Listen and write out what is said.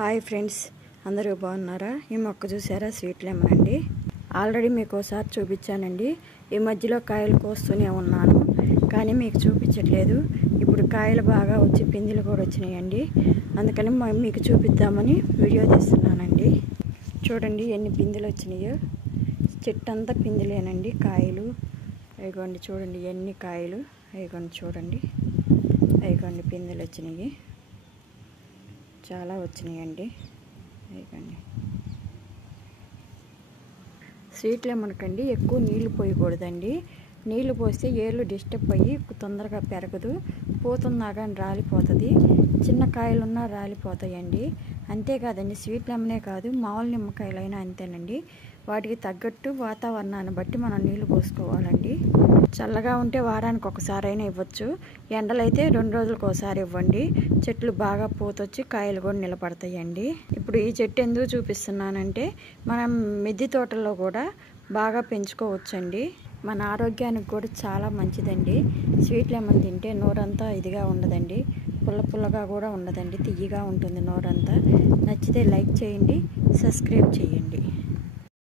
Hi friends, అందరూ బాగున్నారా? ఈ మొక్క చూసారా? స్వీట్ లెమన్ అండి. ఆల్రెడీ మీకు ఒకసారి చూపించానండి. ఈ మధ్యలో కాయలు కోస్తూనే ఉన్నాను, కానీ మీకు చూపించట్లేదు. ఇప్పుడు కాయలు బాగా వచ్చి పిందెలు కూడా వచ్చినాయండి. అందుకని మీకు చూపిద్దామని వీడియో తీస్తున్నానండి. చూడండి ఎన్ని పిందెలు వచ్చినాయో. చెట్టు అంతా పిందెలేనండి, కాయలు. అయిగోండి చూడండి ఎన్ని కాయలు. అయిగోండి చూడండి, అయిగోండి పిందెలు వచ్చినాయి, చాలా వచ్చినాయండి. అయిగోండి. స్వీట్ లెమన్కండి ఎక్కువ నీళ్లు పోయకూడదండి. నీళ్లు పోస్తే ఏర్లు డిస్టర్బ్ అయ్యి తొందరగా పెరగదు, పోతున్నా కానీ రాలిపోతుంది. చిన్న కాయలున్నా రాలిపోతాయండి. అంతేకాదండి, స్వీట్ లెమనే కాదు, మామూలు నిమ్మకాయలైనా అంతేనండి. వాటికి తగ్గట్టు వాతావరణాన్ని బట్టి మనం నీళ్లు పోసుకోవాలండి. చల్లగా ఉంటే వారానికి ఒకసారైనా ఇవ్వచ్చు. ఎండలైతే 2 రోజులకు ఒకసారి ఇవ్వండి. చెట్లు బాగా పూతొచ్చి కాయలు కూడా నిలబడతాయండి. ఇప్పుడు ఈ చెట్టు ఎందుకు చూపిస్తున్నానంటే, మనం మిద్దె తోటల్లో కూడా బాగా పెంచుకోవచ్చండి. మన ఆరోగ్యానికి కూడా చాలా మంచిదండి. స్వీట్ లెమన్ తింటే నోరంతా ఇదిగా ఉండదండి, పుల్లగా కూడా ఉండదండి, తియ్యగా ఉంటుంది నోరంతా. నచ్చితే లైక్ చేయండి, సబ్స్క్రైబ్ చేయండి.